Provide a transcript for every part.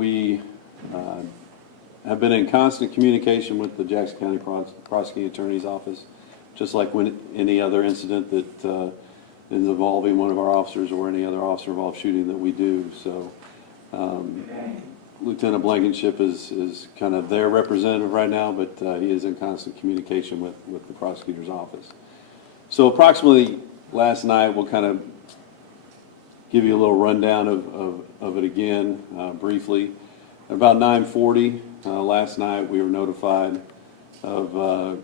we have been in constant communication with the Jackson County Prosecuting Attorney's Office, just like when any other incident that is involving one of our officers or any other officer-involved shooting that we do. So Lieutenant Blankenship is kind of their representative right now, but he is in constant communication with the prosecutor's office. So approximately last night, we'll kind of give you a little rundown of it again briefly. At about 9:40 last night, we were notified of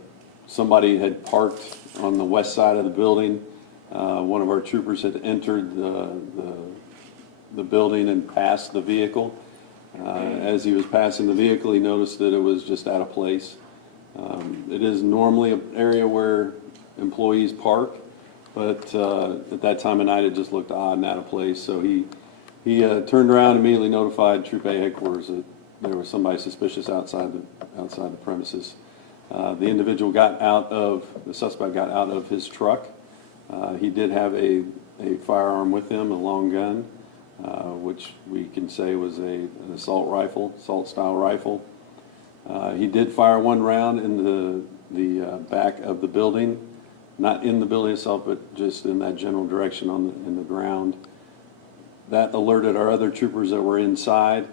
somebody had parked on the west side of the building. One of our troopers had entered the building and passed the vehicle. As he was passing the vehicle, he noticed that it was just out of place. It is normally an area where employees park, but at that time of night it just looked odd and out of place. So he turned around and immediately notified Troop A headquarters that there was somebody suspicious outside the premises. The suspect got out of his truck. He did have a firearm with him, a long gun, which we can say was an assault style rifle. He did fire one round in the back of the building, not in the building itself, but just in that general direction in the ground. That alerted our other troopers that were inside.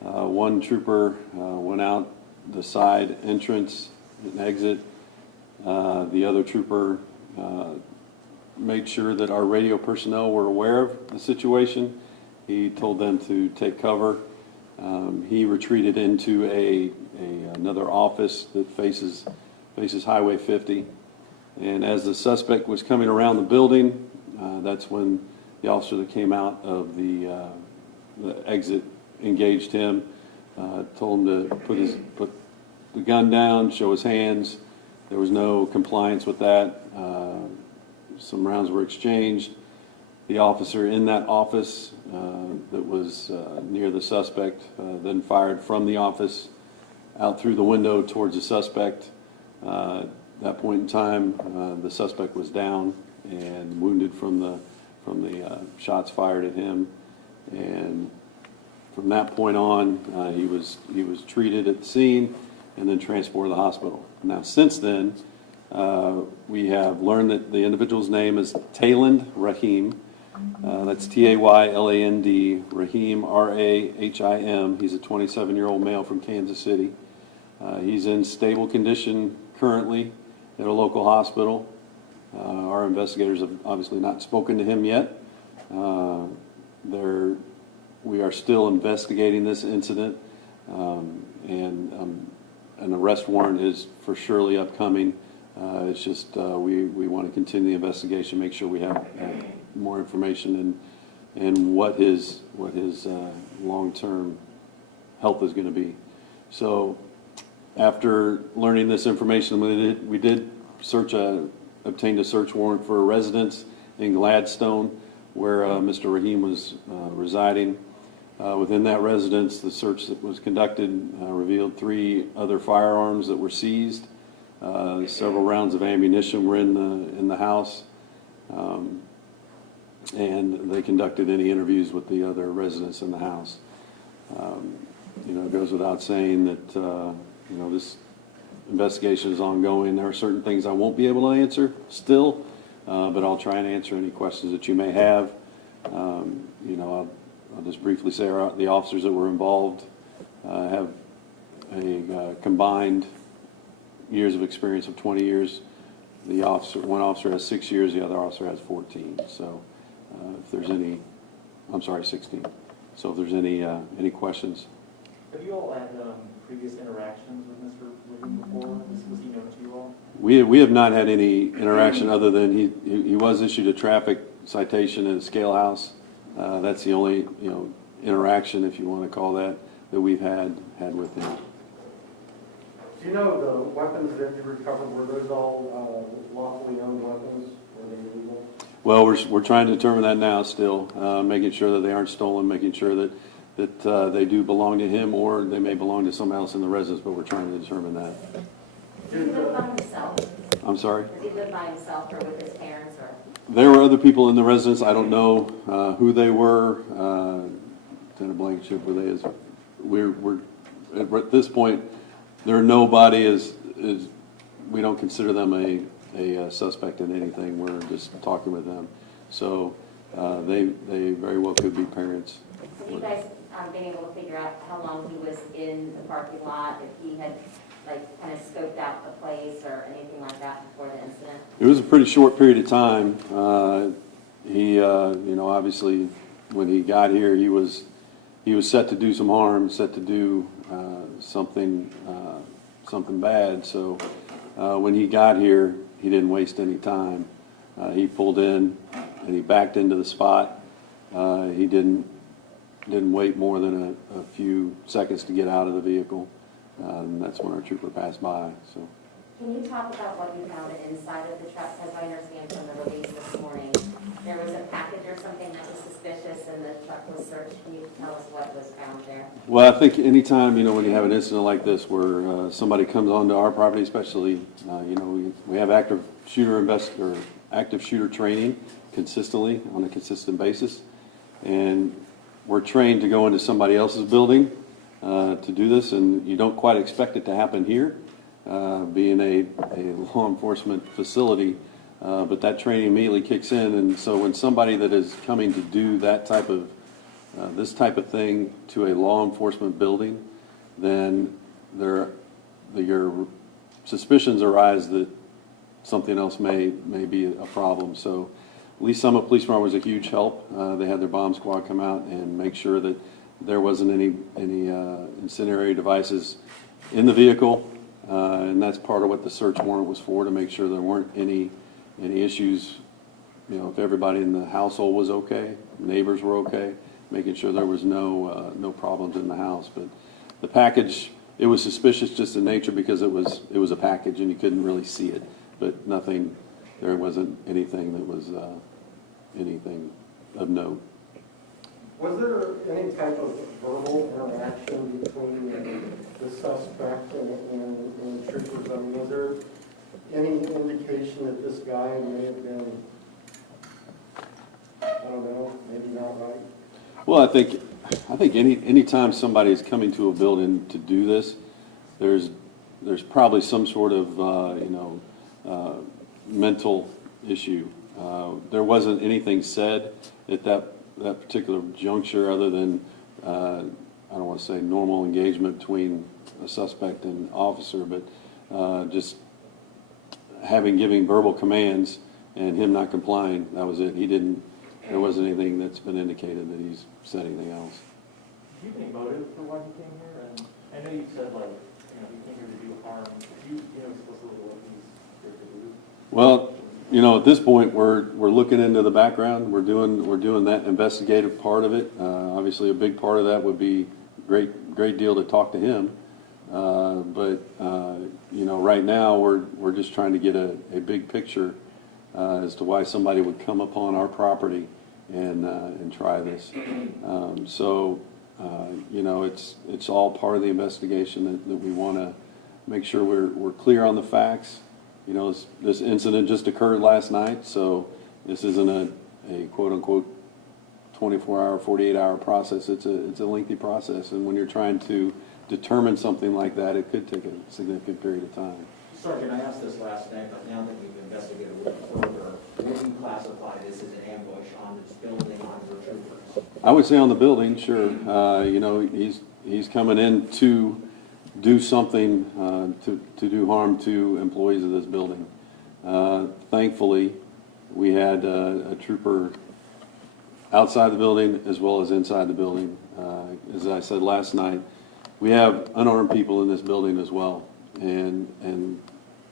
One trooper went out the side entrance and exit. The other trooper made sure that our radio personnel were aware of the situation. He told them to take cover. He retreated into another office that faces Highway 50. And as the suspect was coming around the building, that's when the officer that came out of the exit engaged him, told him to put the gun down, show his hands. There was no compliance with that. Some rounds were exchanged. The officer in that office that was near the suspect then fired from the office out through the window towards the suspect. At that point in time, the suspect was down and wounded from the shots fired at him. And from that point on, he was treated at the scene and then transported to the hospital. Now, since then, we have learned that the individual's name is Tayland Rahim. That's Tayland, Rahim, Rahim. He's a 27-year-old male from Kansas City. He's in stable condition currently at a local hospital. Our investigators have obviously not spoken to him yet. We are still investigating this incident, and an arrest warrant is for surely upcoming. It's just we want to continue the investigation, make sure we have more information and what his long-term health is going to be. So after learning this information, we did obtained a search warrant for a residence in Gladstone where Mr. Rahim was residing. Within that residence, the search that was conducted revealed 3 other firearms that were seized. Several rounds of ammunition were in the house, and they conducted any interviews with the other residents in the house. It goes without saying that this investigation is ongoing. There are certain things I won't be able to answer still, but I'll try and answer any questions that you may have. I'll just briefly say the officers that were involved have a combined years of experience of 20 years. One officer has 6 years, the other officer has 14. So if there's any, 16. So if there's any questions. Have you all had previous interactions with Mr. Rahim before? Was he known to you all? We have not had any interaction other than he was issued a traffic citation at a scale house. That's the only interaction, if you want to call that we've had with him. Do you know the weapons that you recovered, were those all lawfully owned weapons? Were they illegal? Well, we're trying to determine that now still, making sure that they aren't stolen, making sure that they do belong to him or they may belong to someone else in the residence, but we're trying to determine that. Does he live by himself? I'm sorry? Does he live by himself or with his parents? Or? There were other people in the residence. I don't know who they were. Lieutenant Blankenship, were they his we're, at this point, nobody is, we don't consider them a suspect in anything. We're just talking with them. So they very well could be parents. Have you guys been able to figure out how long he was in the parking lot, if he had like kind of scoped out the place or anything like that before the incident? It was a pretty short period of time. He, you know, obviously, when he got here, he was set to do some harm, set to do something bad. So when he got here, he didn't waste any time. He pulled in and he backed into the spot. He didn't wait more than a few seconds to get out of the vehicle. And that's when our trooper passed by. So. Can you talk about what you found inside of the truck? As I understand from the release this morning, there was a package or something that was suspicious and the truck was searched. Can you tell us what was found there? Well, I think anytime, you know, when you have an incident like this where somebody comes onto our property, especially, you know, we have active shooter training consistently on a consistent basis. And we're trained to go into somebody else's building to do this, and you don't quite expect it to happen here, being a law enforcement facility, but that training immediately kicks in. And so when somebody that is coming to do that type of this type of thing to a law enforcement building, then your suspicions arise that something else may be a problem. So Lee Summit Police Department was a huge help. They had their bomb squad come out and make sure that there wasn't any incendiary devices in the vehicle, and that's part of what the search warrant was for, to make sure there weren't any issues. You know, if everybody in the household was okay, neighbors were okay, making sure there was no problems in the house. But the package, it was suspicious just in nature because it was a package and you couldn't really see it, but nothing. There wasn't anything that was anything of note. Was there any type of verbal interaction between the suspect and the troopers? I mean, was there any indication that this guy may have been, I don't know, maybe not right? Well, I think any time somebody is coming to a building to do this, there's probably some sort of mental issue. There wasn't anything said at that particular juncture other than I don't want to say normal engagement between a suspect and officer, but just giving verbal commands and him not complying. That was it. There wasn't anything that's been indicated that he's said anything else. Do you have any motive for why he came here? And I know you said, like, you know, he came here to do harm. Do you know explicitly what he's here to do? Well, you know, at this point, we're looking into the background. We're doing that investigative part of it. Obviously, a big part of that would be great deal to talk to him. But you know, right now we're just trying to get a big picture as to why somebody would come upon our property and try this. So you know, it's all part of the investigation that we want to make sure we're clear on the facts. You know, this incident just occurred last night, so this isn't a quote-unquote 24-hour, 48-hour process. It's a lengthy process, and when you're trying to determine something like that, it could take a significant period of time. Sergeant, I asked this last night, but now that we've investigated a little further, would you classify this as an ambush on this building on your troopers? I would say on the building, sure. You know, he's coming in to do something to do harm to employees of this building. Thankfully, we had a trooper outside the building as well as inside the building. As I said last night, we have unarmed people in this building as well, and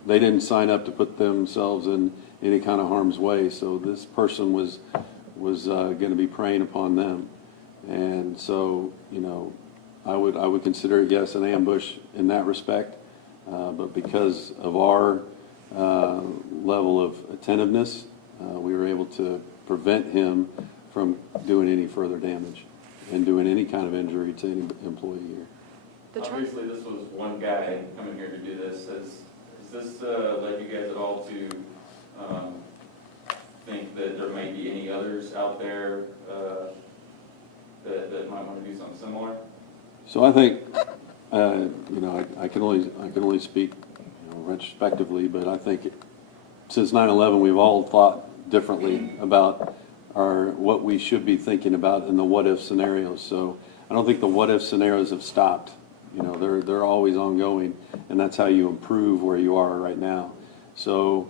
they didn't sign up to put themselves in any kind of harm's way. So this person was going to be preying upon them, and so you know, I would consider it, yes, an ambush in that respect, but because of our level of attentiveness, we were able to prevent him from doing any further damage and doing any kind of injury to any employee here. Obviously, this was one guy coming here to do this. Has this led you guys at all to think that there may be any others out there that might want to do something similar? So I think, you know, I can only speak, you know, retrospectively, but I think since 9/11, we've all thought differently about what we should be thinking about in the what-if scenarios. So I don't think the what-if scenarios have stopped. You know, they're always ongoing, and that's how you improve where you are right now. So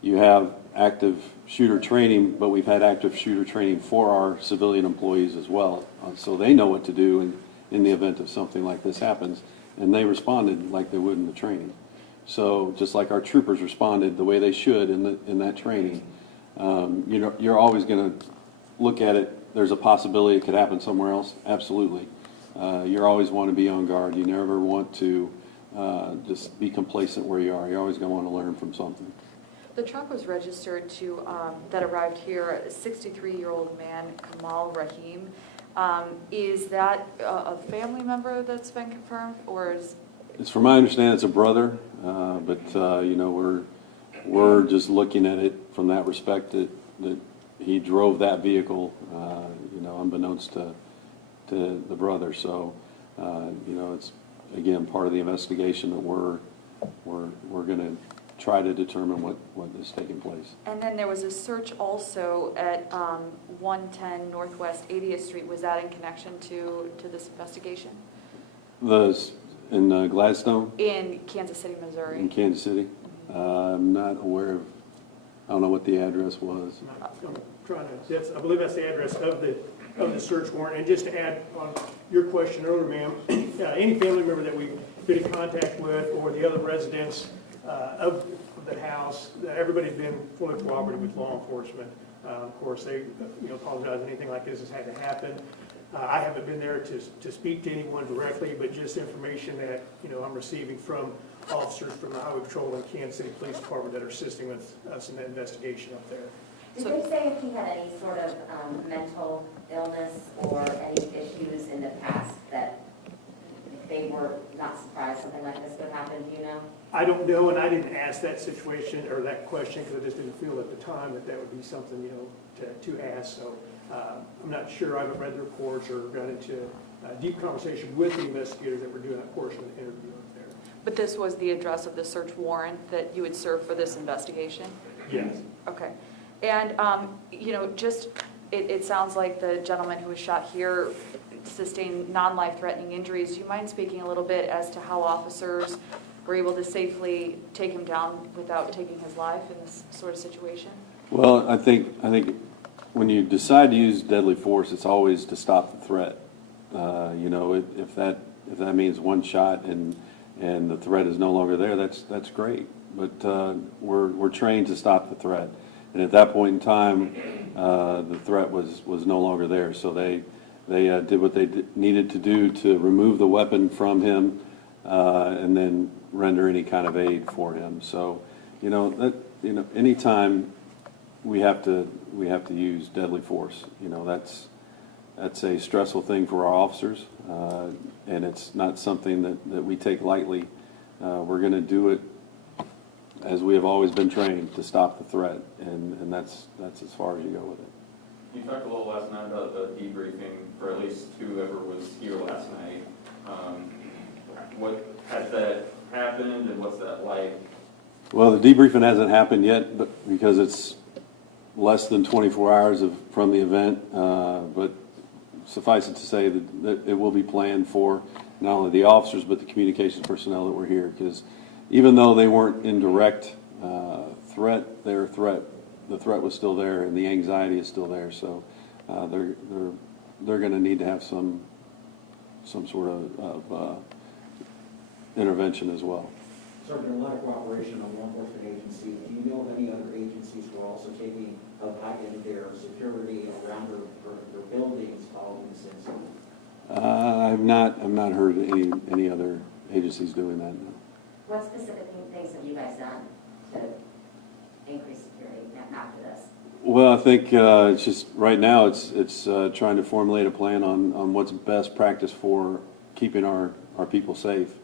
you have active shooter training, but we've had active shooter training for our civilian employees as well. So they know what to do in the event of something like this happens, and they responded like they would in the training. So just like our troopers responded the way they should in that training, you know, you're always going to look at it. There's a possibility it could happen somewhere else. Absolutely. You always want to be on guard. You never want to just be complacent where you are. You're always going to want to learn from something. The truck was registered to, that arrived here, a 63-year-old man, Kamal Rahim. Is that a family member that's been confirmed, or is? It's from my understanding, it's a brother, but you know, we're just looking at it from that respect that he drove that vehicle, you know, unbeknownst to the brother. So, you know, it's again part of the investigation that we're going to try to determine what is taking place. And then there was a search also at 110 Northwest 80th Street. Was that in connection to this investigation? In Gladstone? In Kansas City, Missouri. In Kansas City? I'm not aware of, I don't know what the address was. I'm trying to, I believe that's the address of the search warrant. And just to add on your question earlier, ma'am, any family member that we've been in contact with or the other residents of the house, everybody's been fully cooperative with law enforcement. Of course, they apologize anything like this has had to happen. I haven't been there to speak to anyone directly, but just information that I'm receiving from officers from the Highway Patrol and Kansas City Police Department that are assisting with us in that investigation up there. Did they say if he had any sort of mental illness or any issues in the past that they were not surprised something like this would happen? Do you know? I don't know, and I didn't ask that situation or that question because I just didn't feel at the time that would be something to ask. So I'm not sure. I haven't read the reports or got into a deep conversation with the investigators that were doing that portion of the interview up there. But this was the address of the search warrant that you would serve for this investigation? Yes. Okay. And, just, it sounds like the gentleman who was shot here sustained non-life-threatening injuries. Do you mind speaking a little bit as to how officers were able to safely take him down without taking his life in this sort of situation? Well, I think when you decide to use deadly force, it's always to stop the threat. If that means one shot and the threat is no longer there, that's great. But we're trained to stop the threat, and at that point in time, the threat was no longer there. So they did what they needed to do to remove the weapon from him, and then render any kind of aid for him. So, anytime we have to use deadly force. That's a stressful thing for our officers, and it's not something that we take lightly. We're going to do it as we have always been trained to stop the threat, and that's as far as you go with it. You talked a little last night about the debriefing for at least whoever was here last night. What has that happened, and what's that like? Well, the debriefing hasn't happened yet, but because it's less than 24 hours from the event, but suffice it to say that it will be planned for not only the officers but the communications personnel that were here, because even though they weren't in direct threat, the threat was still there and the anxiety is still there. So they're going to need to have some sort of intervention as well. Sergeant, a lot of cooperation on law enforcement agencies. Do you know of any other agencies who are also taking a hike in their security around their buildings following this incident? I've not heard any other agencies doing that. No. What specific things have you guys done to increase security after this? Well, I think it's just right now it's trying to formulate a plan on what's best practice for keeping our people safe.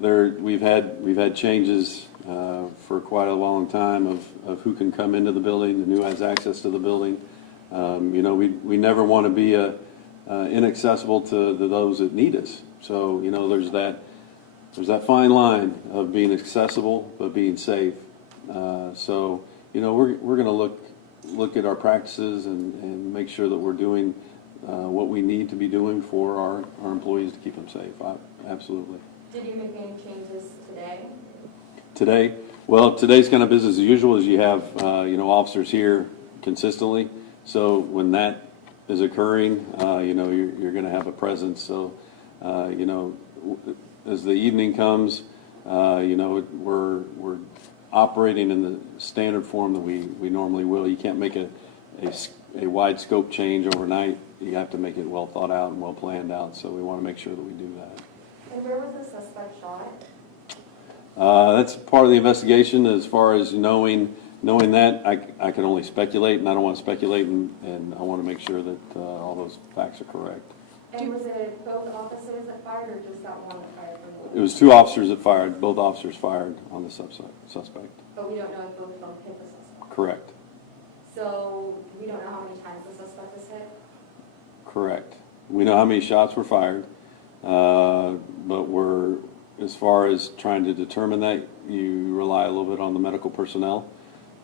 We've had changes for quite a long time of who can come into the building and who has access to the building. We never want to be inaccessible to those that need us. So, you know, there's that fine line of being accessible but being safe. So, you know, we're going to look at our practices and make sure that we're doing what we need to be doing for our employees to keep them safe. Absolutely. Did you make any changes today? Today, well, today's kind of business as usual, as you have, you know, officers here consistently. So when that is occurring, you know, you're going to have a presence. So, you know, as the evening comes, you know, we're operating in the standard form that we normally will. You can't make a wide scope change overnight. You have to make it well thought out and well planned out. So we want to make sure that we do that. And where was the suspect shot? That's part of the investigation. As far as knowing that, I can only speculate, and I don't want to speculate, and I want to make sure that all those facts are correct. And was it both officers that fired or just that one that fired from the? It was 2 officers that fired. Both officers fired on the suspect. But we don't know if both of them hit the suspect. Correct. So we don't know how many times the suspect was hit? Correct. We know how many shots were fired, but as far as trying to determine that, you rely a little bit on the medical personnel.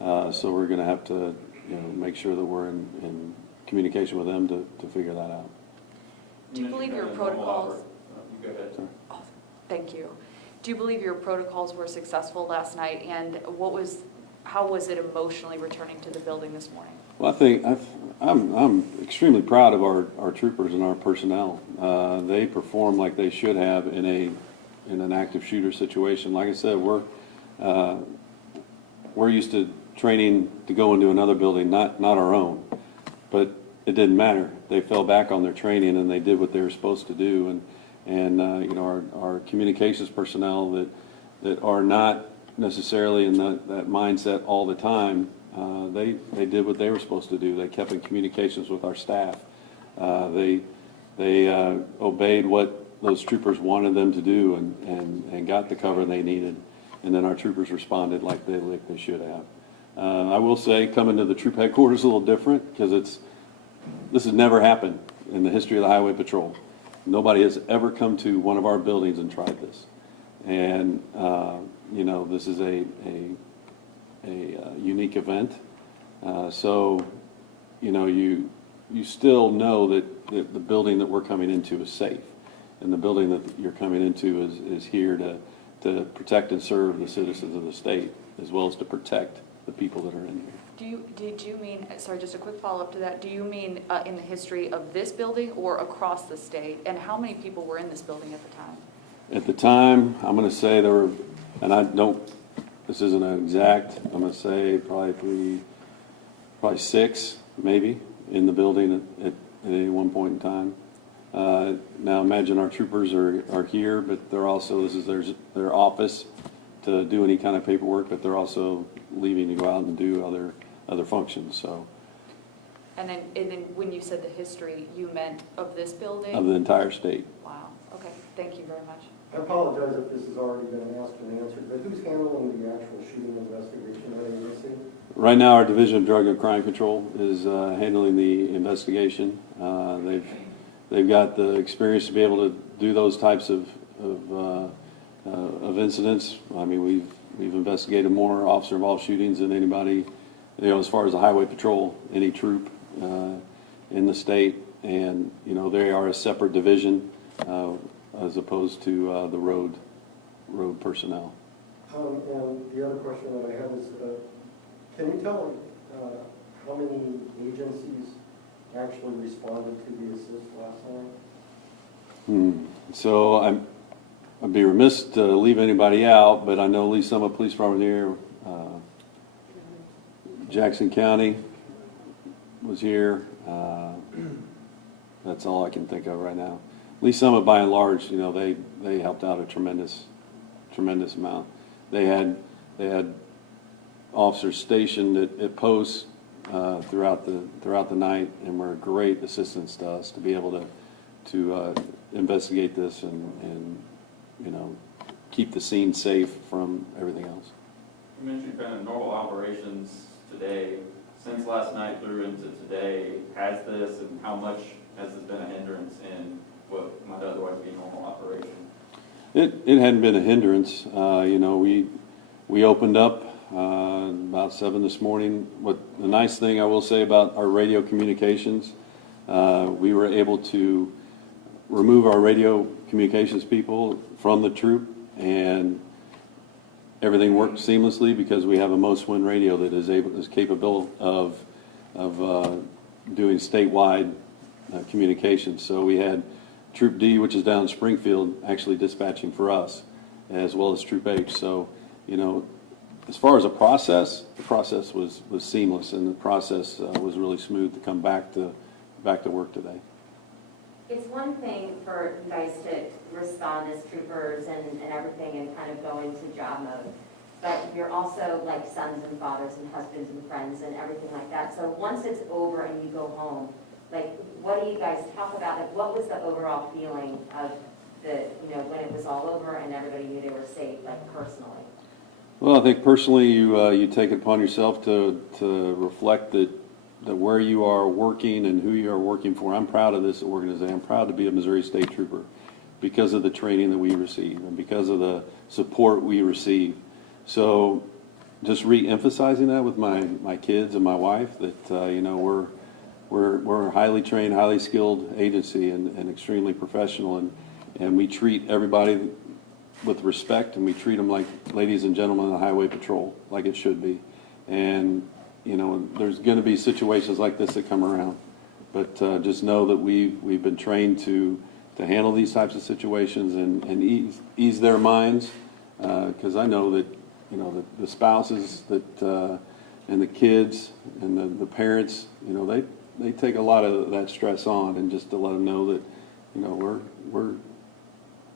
So we're going to have to, you know, make sure that we're in communication with them to figure that out. Do you believe your mentioned kind of normal protocols? You go ahead. Awesome. Thank you. Do you believe your protocols were successful last night, and how was it emotionally returning to the building this morning? Well, I think I'm extremely proud of our troopers and our personnel. They perform like they should have in an active shooter situation. Like I said, we're used to training to go into another building, not our own, but it didn't matter. They fell back on their training and they did what they were supposed to do. And you know, our communications personnel that are not necessarily in that mindset all the time, they did what they were supposed to do. They kept in communications with our staff. They obeyed what those troopers wanted them to do and got the cover they needed. And then our troopers responded like they should have. I will say, coming to the troop headquarters is a little different because this has never happened in the history of the Highway Patrol. Nobody has ever come to one of our buildings and tried this. And, you know, this is a unique event. So, you know, you still know that the building that we're coming into is safe. And the building that you're coming into is here to protect and serve the citizens of the state, as well as to protect the people that are in here. Did you mean, sorry, just a quick follow-up to that, do you mean in the history of this building or across the state? And how many people were in this building at the time? At the time, I'm going to say there were, and this isn't an exact, I'm going to say probably 6, maybe, in the building at any one point in time. Now imagine our troopers are here, but they're also, this is their office to do any kind of paperwork, but they're also leaving to go out and do other functions, so. And then when you said the history, you meant of this building? Of the entire state. Wow, okay, thank you very much. I apologize if this has already been asked and answered, but who's handling the actual shooting investigation at AUC? Right now, our Division of Drug and Crime Control is handling the investigation. They've got the experience to be able to do those types of incidents. I mean, we've investigated more officer-involved shootings than anybody, you know, as far as the Highway Patrol, any troop in the state. And, you know, they are a separate division as opposed to the road personnel. And the other question that I have is, can you tell how many agencies actually responded to the assist last night? So I'd be remiss to leave anybody out, but I know Lee Summit Police Department here, Jackson County was here. That's all I can think of right now. Lee Summit, by and large, you know, they helped out a tremendous amount. They had officers stationed at posts throughout the night, and were a great assistance to us to be able to investigate this and you know, keep the scene safe from everything else. You mentioned kind of normal operations today. Since last night through into today, has this and how much has this been a hindrance in what might otherwise be a normal operation? It hadn't been a hindrance. You know, we opened up about 7 this morning. What the nice thing I will say about our radio communications, we were able to remove our radio communications people from the troop, and everything worked seamlessly because we have a Moswin radio that is capable of doing statewide communications. So we had Troop D, which is down in Springfield, actually dispatching for us, as well as Troop H. So, you know, as far as the process was seamless, and the process was really smooth to come back to work today. It's one thing for you guys to respond as troopers and everything and kind of go into job mode, but you're also like sons and fathers and husbands and friends and everything like that. So once it's over and you go home, like, what do you guys talk about? Like, what was the overall feeling of the, you know, when it was all over and everybody knew they were safe, like personally? Well, I think personally, you take it upon yourself to reflect that where you are working and who you are working for. I'm proud of this organization. I'm proud to be a Missouri State Trooper because of the training that we receive and because of the support we receive. So, just re-emphasizing that with my kids and my wife, that you know, we're a highly trained, highly skilled agency and extremely professional, and we treat everybody with respect, and we treat them like ladies and gentlemen of the Highway Patrol, like it should be. And you know, there's going to be situations like this that come around, but just know that we've been trained to handle these types of situations and ease their minds, because I know that, you know, the spouses that and the kids and the parents, you know, they take a lot of that stress on, and just to let them know that, you know,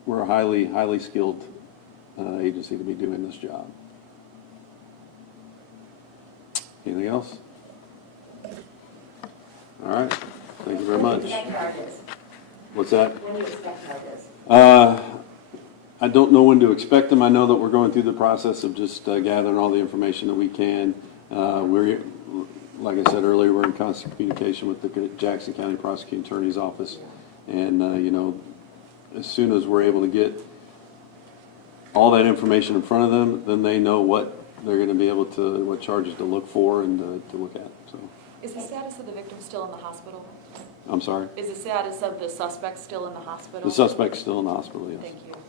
we're a highly skilled agency to be doing this job. Anything else? All right. Thank you very When much. do you expect charges? What's that? When do you expect charges? I don't know when to expect them. I know that we're going through the process of just gathering all the information that we can. We're, like I said earlier, we're in constant communication with the Jackson County Prosecuting Attorney's Office, and you know, as soon as we're able to get all that information in front of them, then they know what they're going to be able to, what charges to look for and to look at. So, Is the status of the victim still in the hospital? I'm sorry. Is the status of the suspect still in the hospital? The suspect's still in the hospital, yes. Thank you.